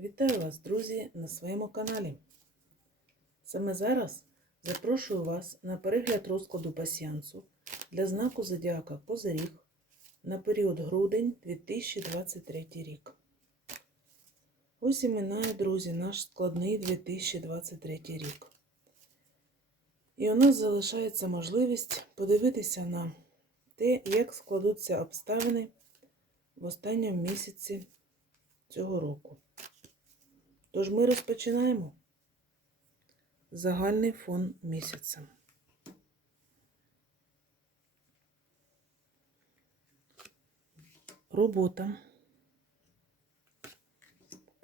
Вітаю вас, друзі, на своєму каналі. Саме зараз запрошую вас на перегляд розкладу пасіянсу для знаку Зодіака Козиріг на період грудень 2023 рік. Ось і минає, друзі, наш складний 2023 рік. І у нас залишається можливість подивитися на те, як складуться обставини в останньому місяці цього року. Тож ми розпочинаємо. Загальний фон місяця. Робота,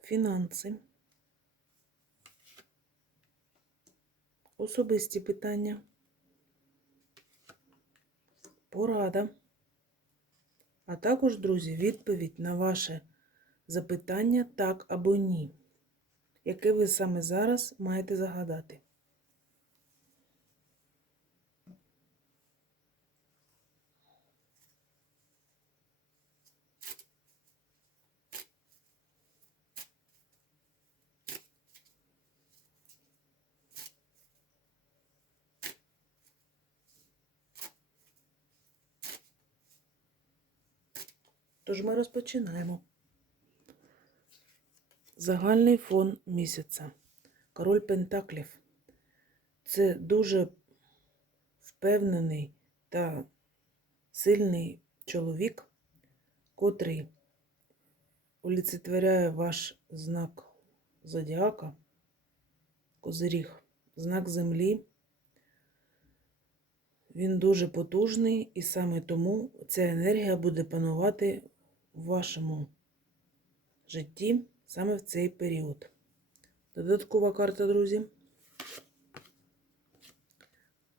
фінанси, особисті питання, порада, а також, друзі, відповідь на ваше запитання так або ні яке ви саме зараз маєте загадати. Тож ми розпочинаємо. Загальний фон місяця. Король Пентаклів. Це дуже впевнений та сильний чоловік, котрий олицетворяє ваш знак зодіака, козиріг, знак землі. Він дуже потужний, і саме тому ця енергія буде панувати в вашому житті саме в цей період. Додаткова карта, друзі.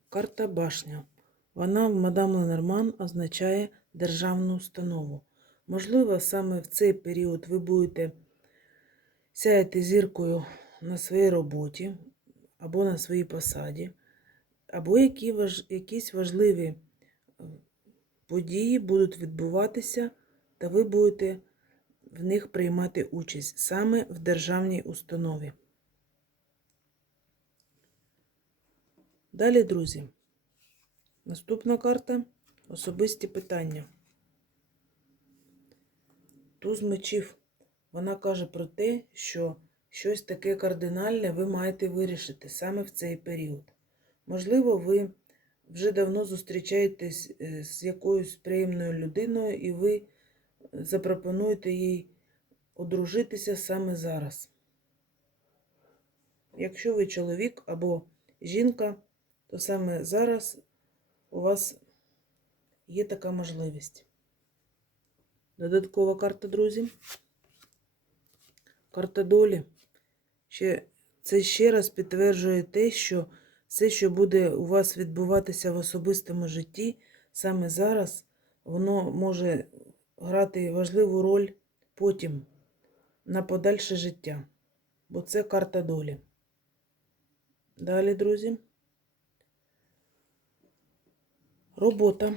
Карта башня. Вона в мадам Ленорман означає державну установу. Можливо, саме в цей період ви будете сяяти зіркою на своїй роботі або на своїй посаді, або які важ... якісь важливі е, події будуть відбуватися, та ви будете в них приймати участь саме в державній установі. Далі, друзі, наступна карта особисті питання. Туз мечів. Вона каже про те, що щось таке кардинальне ви маєте вирішити саме в цей період. Можливо, ви вже давно зустрічаєтесь е, з якоюсь приємною людиною, і ви запропонуєте їй одружитися саме зараз. Якщо ви чоловік або жінка, то саме зараз у вас є така можливість. Додаткова карта, друзі. Карта долі. Ще, Це ще раз підтверджує те, що все, що буде у вас відбуватися в особистому житті, саме зараз воно може грати важливу роль потім на подальше життя. Бо це карта долі. Далі, друзі. Робота.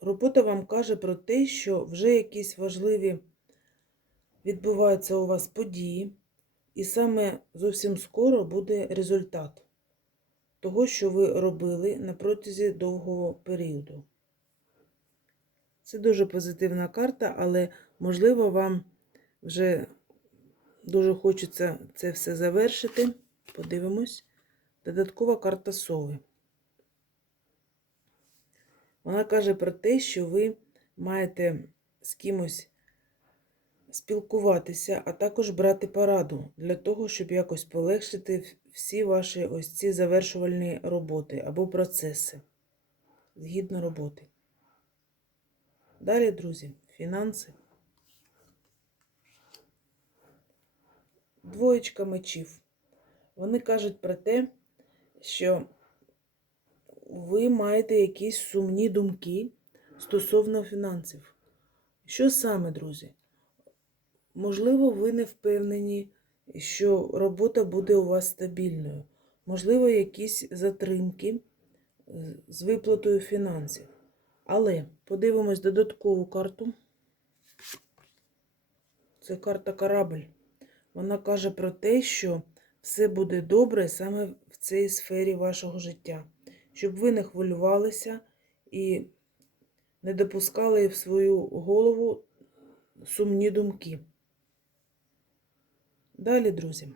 Робота вам каже про те, що вже якісь важливі відбуваються у вас події, і саме зовсім скоро буде результат того, що ви робили на протязі довгого періоду. Це дуже позитивна карта, але, можливо, вам вже дуже хочеться це все завершити. Подивимось. Додаткова карта сови. Вона каже про те, що ви маєте з кимось спілкуватися, а також брати пораду для того, щоб якось полегшити всі ваші ось ці завершувальні роботи або процеси згідно роботи. Далі, друзі, фінанси. Двоєчка мечів. Вони кажуть про те, що ви маєте якісь сумні думки стосовно фінансів. Що саме, друзі? Можливо, ви не впевнені, що робота буде у вас стабільною. Можливо, якісь затримки з виплатою фінансів. Але подивимось додаткову карту. Це карта корабль. Вона каже про те, що все буде добре саме в цій сфері вашого життя. Щоб ви не хвилювалися і не допускали в свою голову сумні думки. Далі, друзі.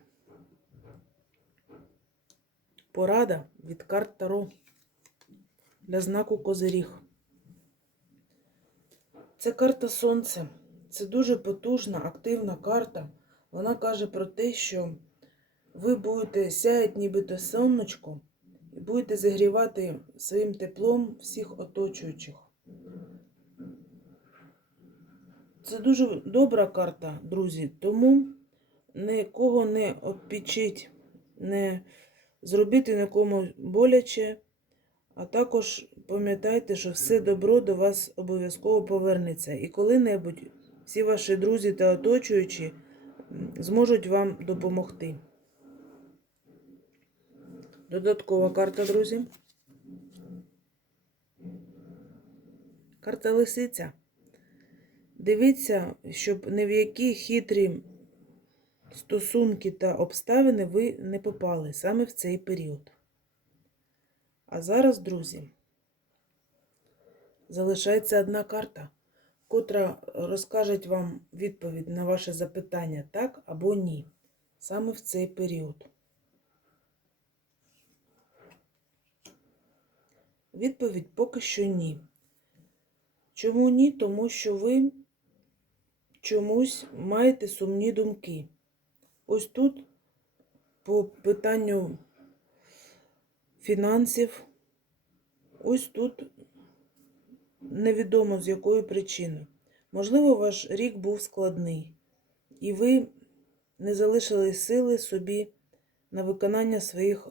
Порада від карт Таро для знаку Козиріг. Це карта Сонце. Це дуже потужна, активна карта. Вона каже про те, що ви будете сяять нібито сонечко і будете загрівати своїм теплом всіх оточуючих. Це дуже добра карта, друзі, тому нікого не обпічіть, не зробити нікому боляче, а також пам'ятайте, що все добро до вас обов'язково повернеться. І коли-небудь всі ваші друзі та оточуючі зможуть вам допомогти. Додаткова карта, друзі. Карта лисиця. Дивіться, щоб ні в які хитрі стосунки та обставини ви не попали саме в цей період. А зараз, друзі, залишається одна карта, котра розкаже вам відповідь на ваше запитання так або ні, саме в цей період. Відповідь поки що ні. Чому ні? Тому що ви чомусь маєте сумні думки. Ось тут по питанню фінансів, ось тут невідомо з якої причини. Можливо, ваш рік був складний, і ви не залишили сили собі на виконання своїх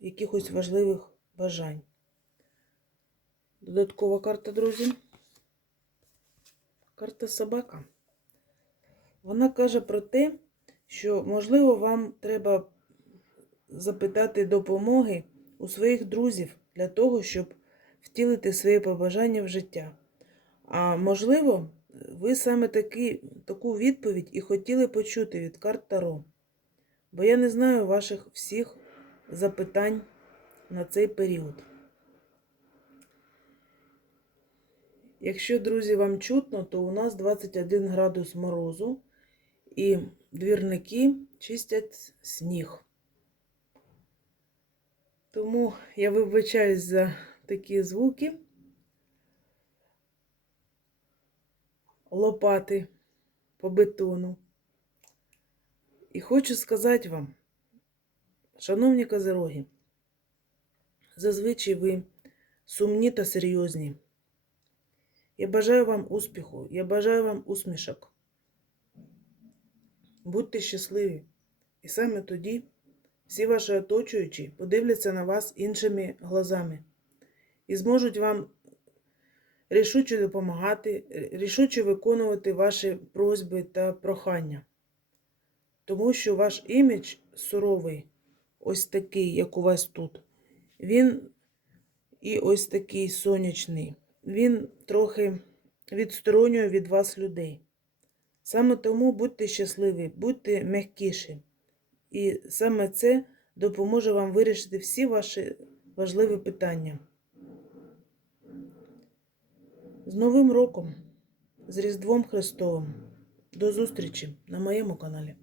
якихось важливих бажань. Додаткова карта, друзі. Карта собака. Вона каже про те, що, можливо, вам треба запитати допомоги у своїх друзів для того, щоб втілити свої побажання в життя. А можливо, ви саме таки, таку відповідь і хотіли почути від карт Таро. Бо я не знаю ваших всіх запитань на цей період. Якщо, друзі, вам чутно, то у нас 21 градус морозу і двірники чистять сніг. Тому я вибачаюсь за такі звуки. Лопати по бетону. І хочу сказати вам, шановні козероги, зазвичай ви сумні та серйозні. Я бажаю вам успіху, я бажаю вам усмішок. Будьте щасливі. І саме тоді всі ваші оточуючі подивляться на вас іншими глазами і зможуть вам рішуче допомагати, рішуче виконувати ваші просьби та прохання. Тому що ваш імідж суровий, ось такий, як у вас тут, він і ось такий сонячний він трохи відсторонює від вас людей. Саме тому будьте щасливі, будьте м'якіші. І саме це допоможе вам вирішити всі ваші важливі питання. З Новим роком, з Різдвом Христовим. До зустрічі на моєму каналі.